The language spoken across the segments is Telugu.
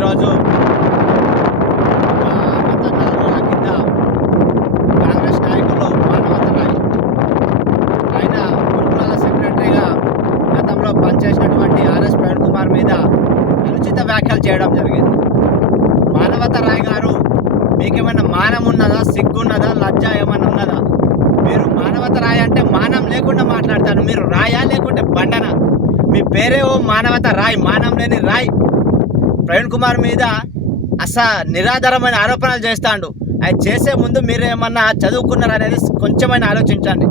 ఈరోజు గత 4 రోజుల కింద కాంగ్రెస్ నాయకులు మానవతరాయ్ ఆయన గురుకులాల సెక్రటరీగా గతంలో పనిచేసినటువంటి ఆర్ఎస్ ప్రవీణ్ కుమార్ మీద అనుచిత వ్యాఖ్యలు చేయడం జరిగింది. మానవతరాయ్ గారు మీకేమైనా మానం ఉన్నదా, సిగ్గున్నదా, లజ్జ ఏమైనా ఉన్నదా? మీరు మానవతరాయ్ అంటే మానం లేకుండా మాట్లాడతారు. మీరు రాయా లేకుంటే బండన? మీ పేరే ఓ మానవతరాయ్, మానం లేని రాయ్. ప్రవీణ్ కుమార్ మీద నిరాధారమైన ఆరోపణలు చేస్తాడు. అది చేసే ముందు మీరు ఏమన్నా చదువుకున్నారనేది కొంచెమైనా ఆలోచించండి.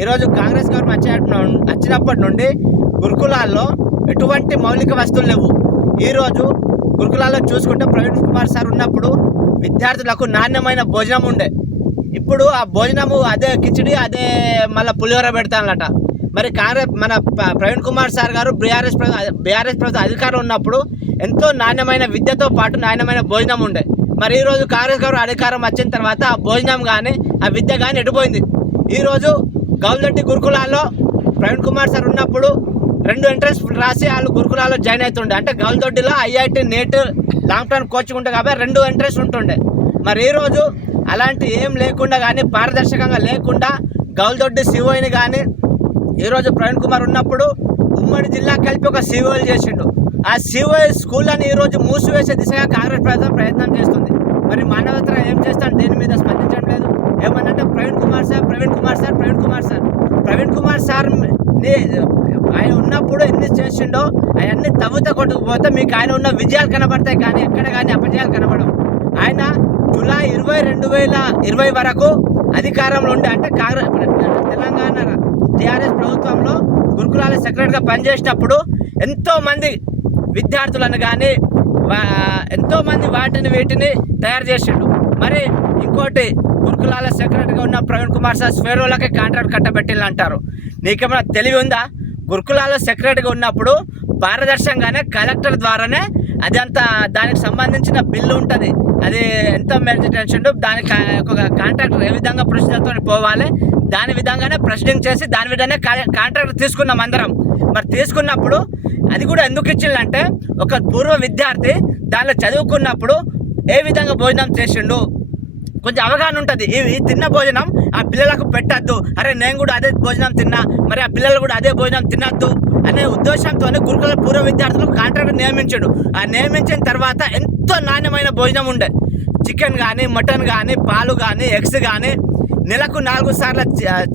ఈరోజు కాంగ్రెస్ గవర్నమెంట్ వచ్చినప్పటి నుండి గురుకులాల్లో ఎటువంటి మౌలిక వస్తువులు లేవు. ఈరోజు గురుకులాల్లో చూసుకుంటే ప్రవీణ్ కుమార్ సార్ ఉన్నప్పుడు విద్యార్థులకు నాణ్యమైన భోజనం ఉండే. ఇప్పుడు ఆ భోజనము అదే కిచిడి, అదే మళ్ళీ పులిహోర పెడతానట. మరి కాంగ్రెస్ మన ప్రవీణ్ కుమార్ సార్ గారు బీఆర్ఎస్ ప్రభుత్వ అధికారం ఉన్నప్పుడు ఎంతో నాణ్యమైన విద్యతో పాటు నాణ్యమైన భోజనం ఉండే. మరి ఈరోజు కాంగ్రెస్ గారు అధికారం వచ్చిన తర్వాత ఆ భోజనం కానీ ఆ విద్య కానీ ఎడిపోయింది. ఈరోజు గౌల్దొడ్డి గురుకులాల్లో ప్రవీణ్ కుమార్ సార్ ఉన్నప్పుడు 2 ఎంట్రన్స్ రాసి వాళ్ళు గురుకులాల్లో జాయిన్ అవుతుండే. అంటే గౌల్దొడ్డిలో IIT, NEET, long term coaching ఉంటే కాబట్టి 2 ఎంట్రన్స్ ఉంటుండే. మరి ఈరోజు అలాంటి ఏం లేకుండా కానీ పారదర్శకంగా లేకుండా గౌల్దొడ్డి సిఓని కానీ ఈరోజు ప్రవీణ్ కుమార్ ఉన్నప్పుడు ఉమ్మడి జిల్లా కలిపి ఒక సిఓలు చేసిండు. ఆ సిఓ స్కూళ్ళని ఈరోజు మూసివేసే దిశగా కాంగ్రెస్ ప్రభుత్వం ప్రయత్నం చేస్తుంది. మరి మానవతరాయ్ ఏం చేస్తాడు? దీని మీద స్పందించడం లేదు. ఏమన్నంటే ప్రవీణ్ కుమార్ సార్ ఆయన ఉన్నప్పుడు ఎన్ని చేసిండో అవన్నీ తవ్వుత కొట్టుకుపోతే మీకు ఆయన ఉన్న విజయాలు కనబడతాయి, కానీ ఎక్కడ కానీ అపజయాలు కనబడవు. ఆయన జూలై 20, 2020 వరకు అధికారంలో ఉండే, అంటే కాంగ్రెస్ తెలంగాణ టీఆర్ఎస్ ప్రభుత్వంలో గురుకులాల సెక్రటరీగా పనిచేసినప్పుడు ఎంతోమంది విద్యార్థులను కానీ ఎంతోమంది వీటిని తయారు చేసిండు. మరి ఇంకోటి, గురుకులాల సెక్రటరీగా ఉన్న ప్రవీణ్ కుమార్ సార్ స్వేరోలకే కాంట్రాక్ట్ కట్టబెట్టిల్లు అంటారు. నీకేమైనా తెలివి ఉందా? గురుకులాల సెక్రటరీగా ఉన్నప్పుడు పారదర్శకంగానే కలెక్టర్ ద్వారానే అదంతా దానికి సంబంధించిన బిల్లు ఉంటుంది. అది ఎంత మెయింటెనెన్స్, దానికి ఒక కాంట్రాక్టర్ ఏ విధంగా ప్రొసీజర్తో పోవాలి, దాని విధంగానే ప్రొసీడింగ్ చేసి దాని విధంగానే కాంట్రాక్టర్ తీసుకున్నాం అందరం. మరి తీసుకున్నప్పుడు అది కూడా ఎందుకు ఇచ్చిందంటే, ఒక పూర్వ విద్యార్థి దానిలో చదువుకున్నప్పుడు ఏ విధంగా భోజనం చేసిండు కొంచెం అవగాహన ఉంటుంది. ఈ తిన్న భోజనం ఆ పిల్లలకు పెట్టద్దు, అరే నేను కూడా అదే భోజనం తిన్నా, మరి ఆ పిల్లలు కూడా అదే భోజనం తినద్దు అనే ఉద్దేశంతో గురుకుల పూర్వ విద్యార్థులకు కాంట్రాక్టర్ నియమించాడు. ఆ నియమించిన తర్వాత ఎంతో నాణ్యమైన భోజనం ఉండే. చికెన్ కానీ, మటన్ కానీ, పాలు కానీ, ఎగ్స్ కానీ, నెలకు 4 సార్లు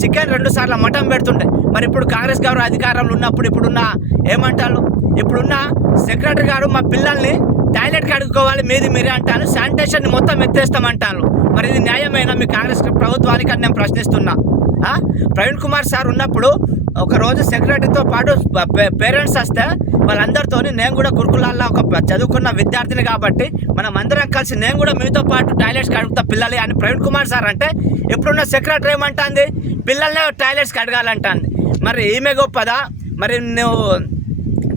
చికెన్, 2 సార్లు మటన్ పెడుతుండే. మరి ఇప్పుడు కాంగ్రెస్ గారు అధికారంలో ఉన్నప్పుడు ఇప్పుడున్న సెక్రటరీ గారు మా పిల్లల్ని టాయిలెట్కి అడుక్కోవాలి మీరే అంటాను, శానిటేషన్ మొత్తం ఎత్తేస్తామంటాను. మరి ఇది న్యాయమైన మీ కాంగ్రెస్ ప్రభుత్వానికి అని నేను ప్రశ్నిస్తున్నా. ప్రవీణ్ కుమార్ సార్ ఉన్నప్పుడు ఒకరోజు సెక్రటరీతో పాటు పేరెంట్స్ వస్తే వాళ్ళందరితో నేను కూడా గురుకులాల్లో ఒక చదువుకున్న విద్యార్థిని కాబట్టి మనం అందరం కలిసి నేను కూడా మీతో పాటు టాయిలెట్స్కి అడుగుతా పిల్లలు అని ప్రవీణ్ కుమార్ సార్ అంటే, ఇప్పుడున్న సెక్రటరీ ఏమంటుంది? పిల్లల్నే టాయిలెట్స్కి అడగాలంటుంది. మరి ఈమె గొప్పదా? మరి నువ్వు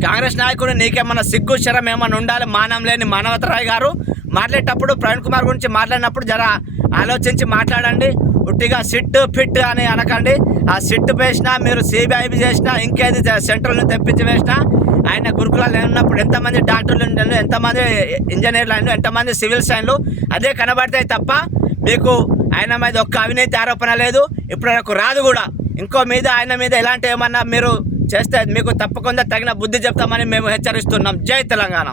కాంగ్రెస్ నాయకుడు నీకేమన్నా సిగ్గు శరం ఏమన్నా ఉండాలి? మానం లేని మానవతరాయ్ గారు మాట్లాడేటప్పుడు ప్రవీణ్ కుమార్ గురించి మాట్లాడినప్పుడు జర ఆలోచించి మాట్లాడండి. ఉట్టిగా సిట్ ఫిట్ అని అనకండి. ఆ సిట్ వేసినా, మీరు సిబిఐ చేసినా, ఇంకేది సెంట్రల్ని తెప్పించి వేసినా, ఆయన గురుకులాలు ఉన్నప్పుడు ఎంతమంది డాక్టర్లు ఉండాలి, ఎంతమంది ఇంజనీర్లు అయినా, ఎంతమంది సివిల్స్ అయినలు అదే కనబడతాయి తప్ప మీకు ఆయన మీద ఒక్క అవినీతి ఆరోపణ లేదు. ఇప్పుడు నాకు రాదు కూడా. ఆయన మీద ఎలాంటి ఏమన్నా మీరు చేస్తే మీకు తప్పకుండా తగిన బుద్ధి చెప్తామని మేము హెచ్చరిస్తున్నాం. జై తెలంగాణ.